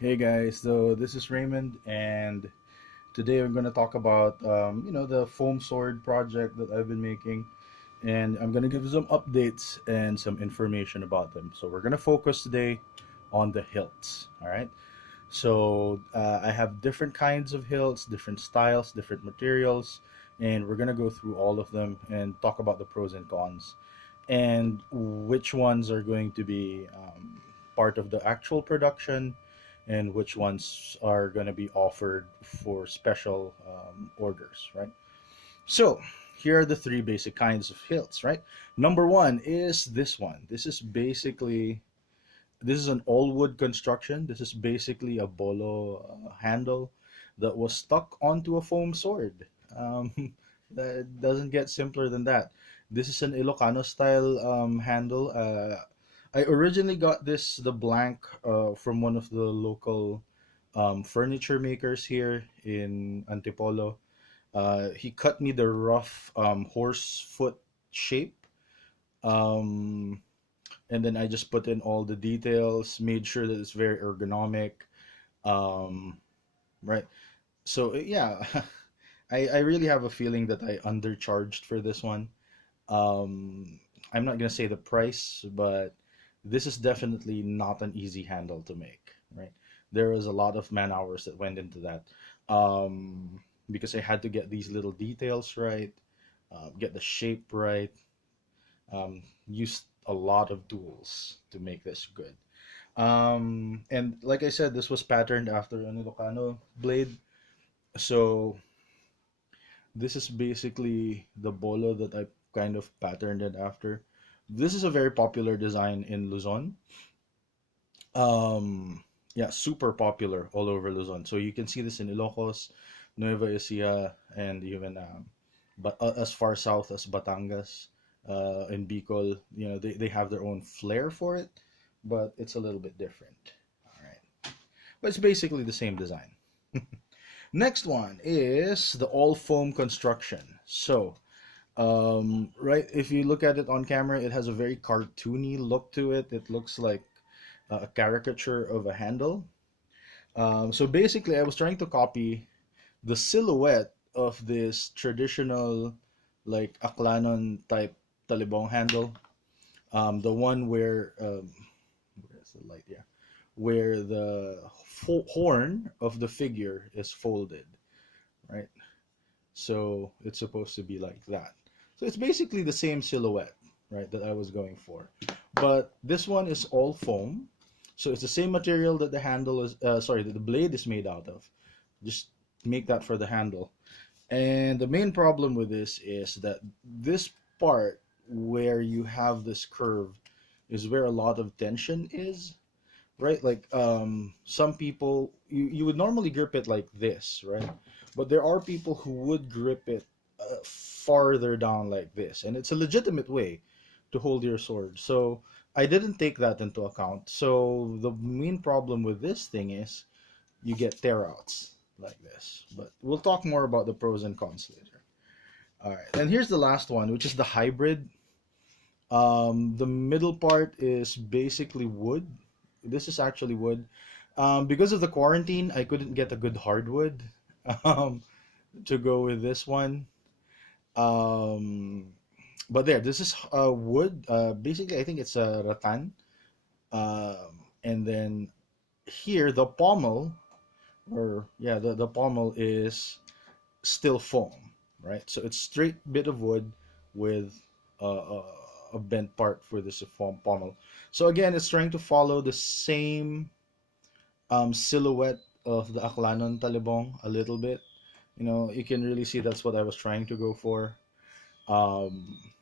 Hey guys, so this is Raymond, and today I'm going to talk about the foam sword project that I've been making, and I'm going to give you some updates and some information about them. So we're going to focus today on the hilts. All right. So I have different kinds of hilts, different styles, different materials, and we're going to go through all of them and talk about the pros and cons, and which ones are going to be part of the actual production and which ones are going to be offered for special orders, right? So here are the three basic kinds of hilts, right? Number one is this one. This is an all wood construction. This is basically a bolo handle that was stuck onto a foam sword. Um, that doesn't get simpler than that. This is an Ilocano style handle. I originally got the blank from one of the local furniture makers here in Antipolo. He cut me the rough horse foot shape. Um, and then I just put in all the details, made sure that it's very ergonomic. Um, right. So yeah, I really have a feeling that I undercharged for this one. Um, I'm not gonna say the price, but this is definitely not an easy handle to make, right? There was a lot of man hours that went into that, because I had to get these little details right, get the shape right, used a lot of tools to make this good. And like I said, this was patterned after an Ilocano blade. So this is basically the bolo that I kind of patterned it after. This is a very popular design in Luzon. Yeah, super popular all over Luzon. So you can see this in Ilocos, Nueva Ecija, and even but as far south as Batangas, and Bicol. They have their own flair for it, but it's a little bit different. All right, but it's basically the same design. Next one is the all foam construction. So, right, if you look at it on camera, it has a very cartoony look to it. It looks like a caricature of a handle. So basically, I was trying to copy the silhouette of this traditional, like Aklanon type talibong handle. The one where's the light? Yeah, where the horn of the figure is folded, right? So it's supposed to be like that. So it's basically the same silhouette, right, that I was going for. But this one is all foam. So it's the same material that the handle is, sorry, that the blade is made out of. Just make that for the handle. And the main problem with this is that this part where you have this curve is where a lot of tension is, right? Like some people you would normally grip it like this, right? But there are people who would grip it farther down like this, and it's a legitimate way to hold your sword. So I didn't take that into account. So the main problem with this thing is you get tear outs like this. But we'll talk more about the pros and cons later. All right, and here's the last one, which is the hybrid. The middle part is basically wood. This is actually wood. Because of the quarantine, I couldn't get a good hardwood um, to go with this one. Um, but there, this is wood. Basically, I think it's a rattan. And then here, the pommel, or yeah, the pommel is still foam, right? So it's straight bit of wood with a bent part for this foam pommel. So again, it's trying to follow the same silhouette of the Aklanon Talibong a little bit. You can really see that's what I was trying to go for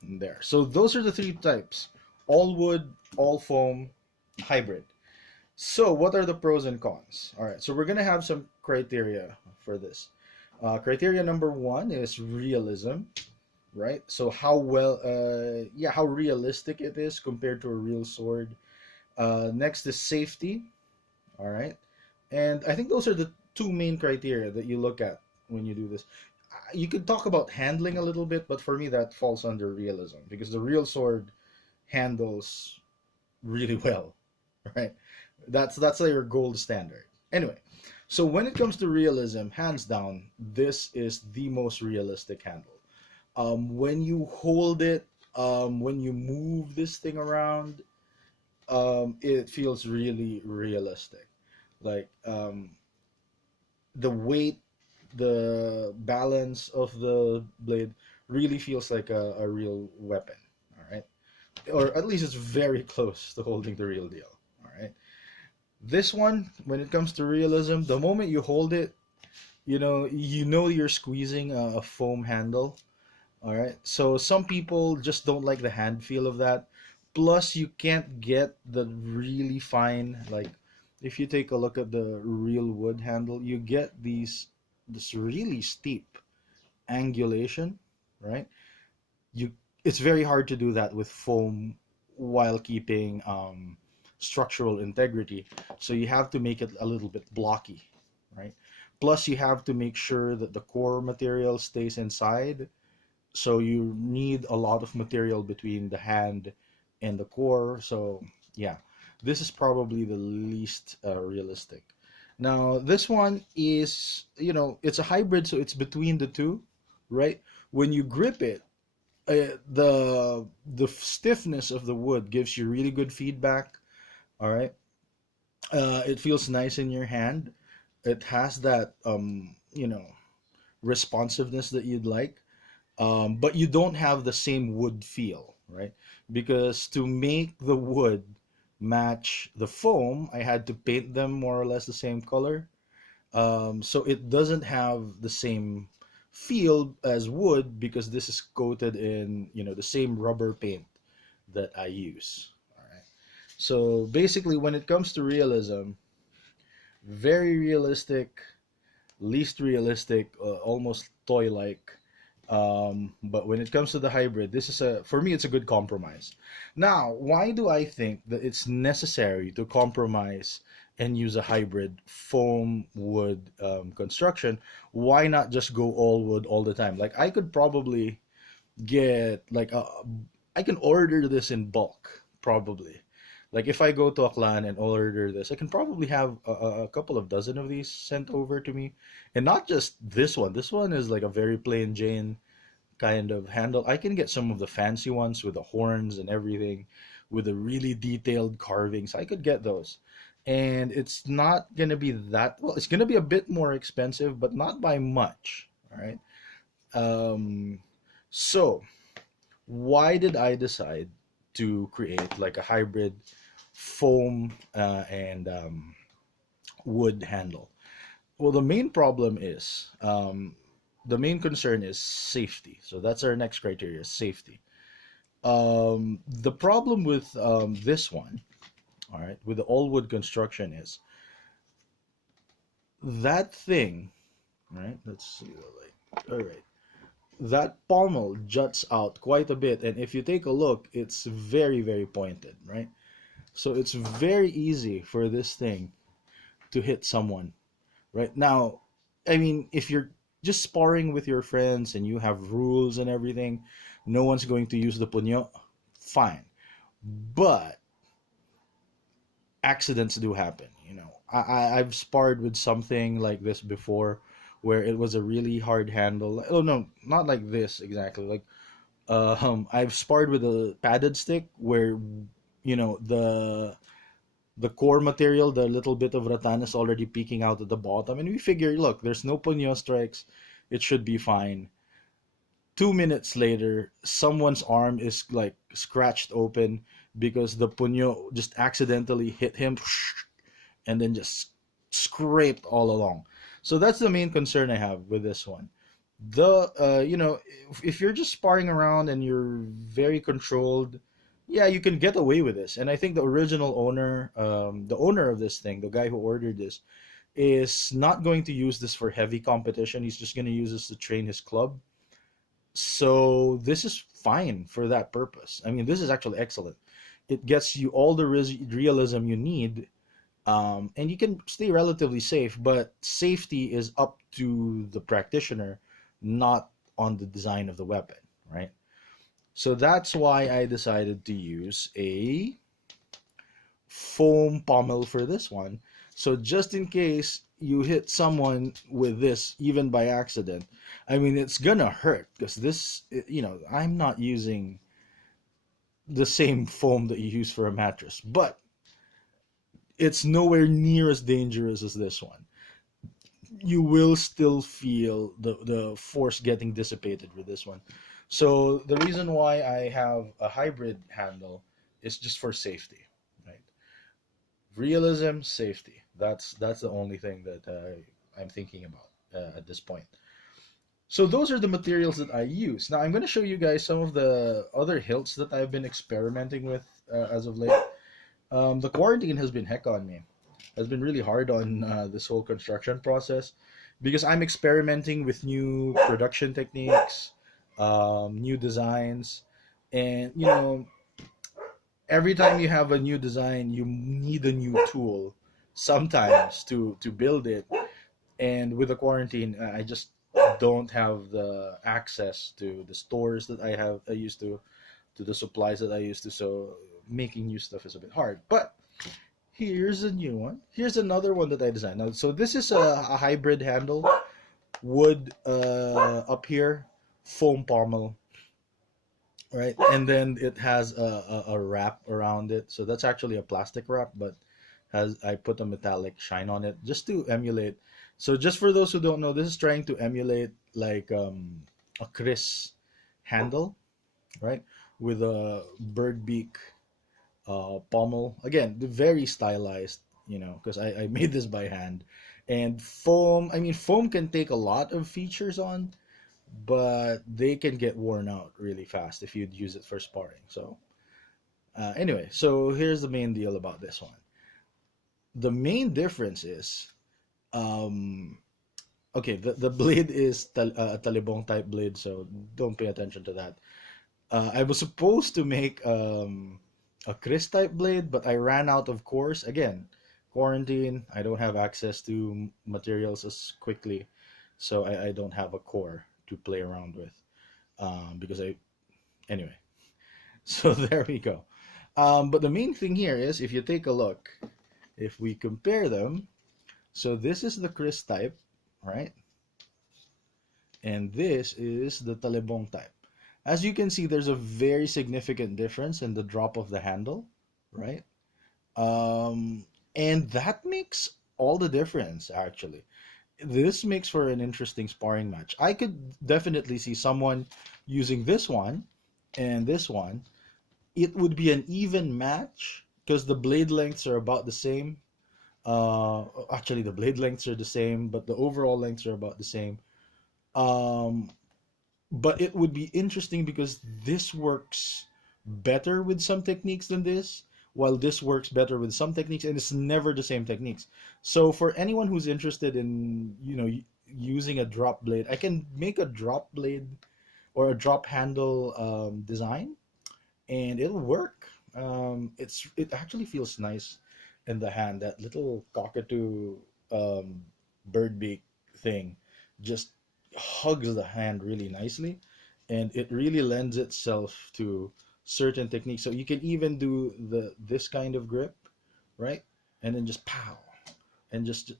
there. So those are the three types: all wood, all foam, hybrid. So what are the pros and cons? All right, so we're gonna have some criteria for this. Criteria number one is realism, right? So how realistic it is compared to a real sword. Next is safety. All right. And I think those are the two main criteria that you look at when you do this. You could talk about handling a little bit, but for me, that falls under realism because the real sword handles really well, right? That's your gold standard. Anyway, so when it comes to realism, hands down, this is the most realistic handle. When you hold it, when you move this thing around, it feels really realistic. Like the weight, the balance of the blade really feels like a real weapon. All right, or at least it's very close to holding the real deal. All right. This one, when it comes to realism, the moment you hold it, you know you're squeezing a foam handle. All right. So some people just don't like the hand feel of that. Plus, you can't get the really fine, like, if you take a look at the real wood handle, you get this really steep angulation, right? You It's very hard to do that with foam while keeping structural integrity. So you have to make it a little bit blocky, right? Plus, you have to make sure that the core material stays inside, so you need a lot of material between the hand and the core. So yeah, this is probably the least realistic. Now this one is, it's a hybrid, so it's between the two, right? When you grip it, the stiffness of the wood gives you really good feedback. All right, it feels nice in your hand. It has that responsiveness that you'd like, but you don't have the same wood feel, right? Because to make the wood match the foam, I had to paint them more or less the same color. So it doesn't have the same feel as wood because this is coated in, the same rubber paint that I use. All right. So basically, when it comes to realism, very realistic, least realistic, almost toy-like. But when it comes to the hybrid, this is for me, it's a good compromise. Now, why do I think that it's necessary to compromise and use a hybrid foam wood construction? Why not just go all wood all the time? Like I could probably get I can order this in bulk probably. Like if I go to a clan and order this, I can probably have a couple of dozen of these sent over to me, and not just this one. This one is like a very plain Jane kind of handle. I can get some of the fancy ones with the horns and everything, with the really detailed carvings. I could get those. And it's not going to be that, well, it's going to be a bit more expensive, but not by much. All right. Um, so, why did I decide to create like a hybrid foam and wood handle? Well, the main concern is safety. So that's our next criteria, safety. The problem with this one, all right, with the all wood construction is that thing, right? Let's see the light. All right. That pommel juts out quite a bit, and if you take a look, it's very, very pointed, right? So it's very easy for this thing to hit someone, right? Now, I mean, if you're just sparring with your friends and you have rules and everything, no one's going to use the puño, fine. But accidents do happen, I've sparred with something like this before where it was a really hard handle. Oh no, not like this exactly. Like I've sparred with a padded stick where the core material, the little bit of rattan is already peeking out at the bottom. And we figure, look, there's no puño strikes. It should be fine. 2 minutes later, someone's arm is like scratched open because the puño just accidentally hit him and then just scraped all along. So that's the main concern I have with this one. If you're just sparring around and you're very controlled, yeah, you can get away with this. And I think the original owner, the owner of this thing, the guy who ordered this, is not going to use this for heavy competition. He's just going to use this to train his club. So this is fine for that purpose. I mean, this is actually excellent. It gets you all the realism you need, and you can stay relatively safe. But safety is up to the practitioner, not on the design of the weapon, right? So that's why I decided to use a foam pommel for this one. So just in case you hit someone with this, even by accident, I mean, it's gonna hurt because this, I'm not using the same foam that you use for a mattress, but it's nowhere near as dangerous as this one. You will still feel the force getting dissipated with this one. So the reason why I have a hybrid handle is just for safety, right? Realism, safety. That's the only thing that I'm thinking about at this point. So those are the materials that I use. Now I'm going to show you guys some of the other hilts that I've been experimenting with as of late. The quarantine has been heck on me. Has been really hard on this whole construction process because I'm experimenting with new production techniques, new designs, and every time you have a new design, you need a new tool sometimes to build it. And with the quarantine, I just don't have the access to the stores that I used to the supplies that I used to. So making new stuff is a bit hard. But here's a new one. Here's another one that I designed. Now, so this is a hybrid handle, wood up here, foam pommel, right? And then it has a wrap around it. So that's actually a plastic wrap, but has I put a metallic shine on it just to emulate. So just for those who don't know, this is trying to emulate like a Chris handle, right? With a bird beak pommel. Again, very stylized, because I made this by hand. And foam, I mean, foam can take a lot of features on, but they can get worn out really fast if you'd use it for sparring. So, anyway, so here's the main deal about this one. The main difference is, um, okay, the blade is a talibong type blade, so don't pay attention to that. I was supposed to make a Chris type blade, but I ran out of cores. Again, quarantine, I don't have access to materials as quickly, so I don't have a core to play around with. Because anyway, so there we go. But the main thing here is if you take a look, if we compare them, so this is the Chris type, right? And this is the Talibong type. As you can see, there's a very significant difference in the drop of the handle, right? And that makes all the difference, actually. This makes for an interesting sparring match. I could definitely see someone using this one and this one. It would be an even match because the blade lengths are about the same. Actually, the blade lengths are the same, but the overall lengths are about the same. Um, but it would be interesting because this works better with some techniques than this, while this works better with some techniques, and it's never the same techniques. So for anyone who's interested in using a drop blade, I can make a drop blade or a drop handle design, and it'll work. It actually feels nice in the hand. That little cockatoo um, bird beak thing just hugs the hand really nicely, and it really lends itself to certain techniques. So you can even do this kind of grip, right? And then just pow, and just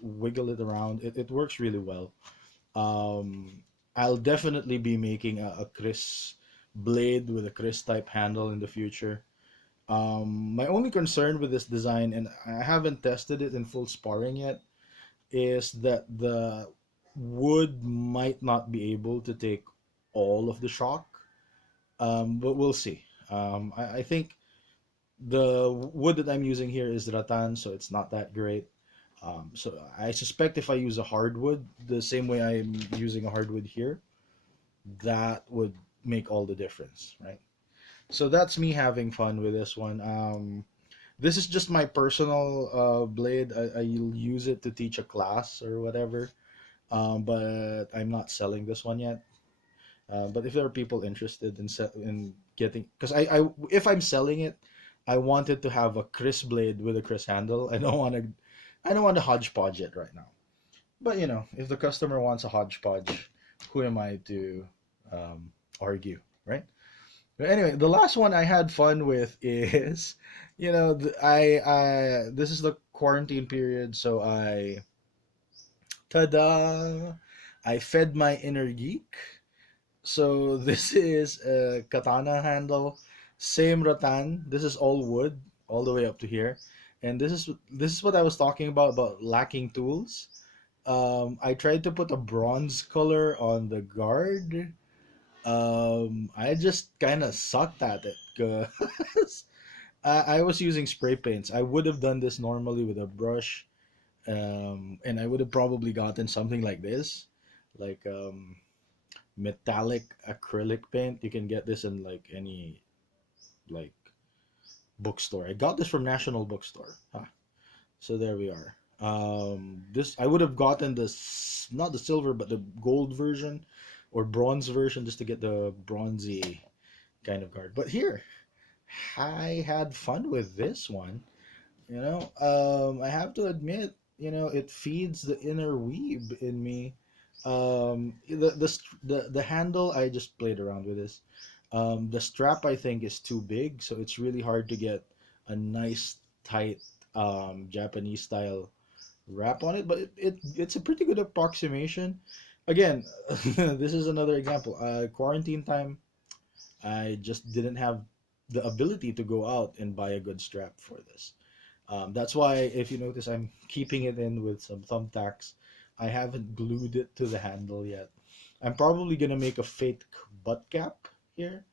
wiggle it around. It works really well. Um, I'll definitely be making a Chris blade with a Chris type handle in the future. My only concern with this design, and I haven't tested it in full sparring yet, is that the wood might not be able to take all of the shock. But we'll see. I think the wood that I'm using here is rattan, so it's not that great. So I suspect if I use a hardwood, the same way I'm using a hardwood here, that would make all the difference, right? So that's me having fun with this one. This is just my personal blade. I'll use it to teach a class or whatever. But I'm not selling this one yet. But if there are people interested in getting, because if I'm selling it, I wanted to have a Chris blade with a Chris handle. I don't want to hodgepodge it right now. But if the customer wants a hodgepodge, who am I to argue, right? But anyway, the last one I had fun with is, this is the quarantine period, so tada, I fed my inner geek. So this is a katana handle, same rattan. This is all wood, all the way up to here, and this is what I was talking about lacking tools. I tried to put a bronze color on the guard. I just kind of sucked at it because I was using spray paints. I would have done this normally with a brush, and I would have probably gotten something like this, like metallic acrylic paint. You can get this in like any like bookstore. I got this from National Bookstore. Huh. So there we are. This I would have gotten this, not the silver but the gold version or bronze version, just to get the bronzy kind of guard. But here, I had fun with this one. I have to admit, it feeds the inner weeb in me. The handle, I just played around with this. The strap, I think, is too big, so it's really hard to get a nice tight Japanese style wrap on it. But it's a pretty good approximation. Again, this is another example. Quarantine time, I just didn't have the ability to go out and buy a good strap for this. That's why, if you notice, I'm keeping it in with some thumbtacks. I haven't glued it to the handle yet. I'm probably gonna make a fake butt cap here,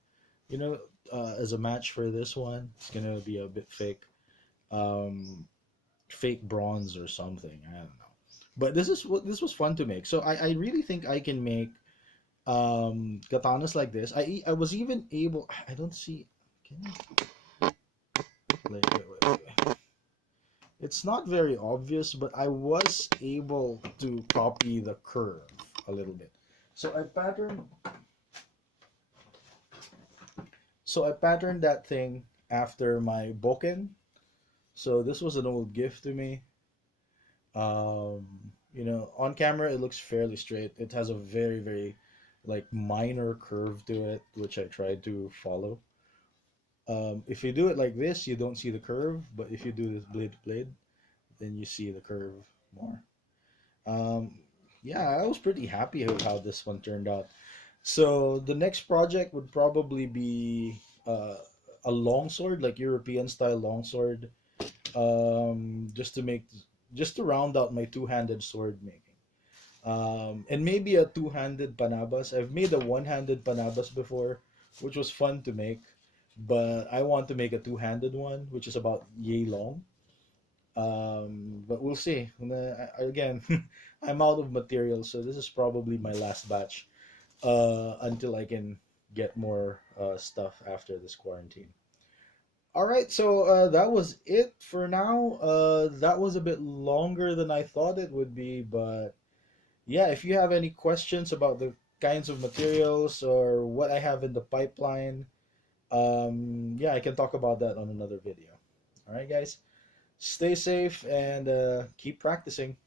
you know, as a match for this one. It's gonna be a bit fake, um, fake bronze or something. I don't know. But this was fun to make. So I really think I can make katanas like this. I was even able. I don't see. Can you, wait. It's not very obvious, but I was able to copy the curve a little bit. So I patterned that thing after my boken. So this was an old gift to me. Um, on camera it looks fairly straight. It has a very, very like minor curve to it, which I tried to follow. If you do it like this, you don't see the curve, but if you do this blade to blade, then you see the curve more. Um, yeah, I was pretty happy with how this one turned out. So the next project would probably be a longsword, like European style longsword, just to round out my two-handed sword making. And maybe a two-handed panabas. I've made a one-handed panabas before, which was fun to make, but I want to make a two-handed one, which is about yay long. But we'll see. Again, I'm out of material, so this is probably my last batch until I can get more stuff after this quarantine. All right, so that was it for now. That was a bit longer than I thought it would be, but yeah, if you have any questions about the kinds of materials or what I have in the pipeline, yeah, I can talk about that on another video. All right, guys, stay safe and keep practicing.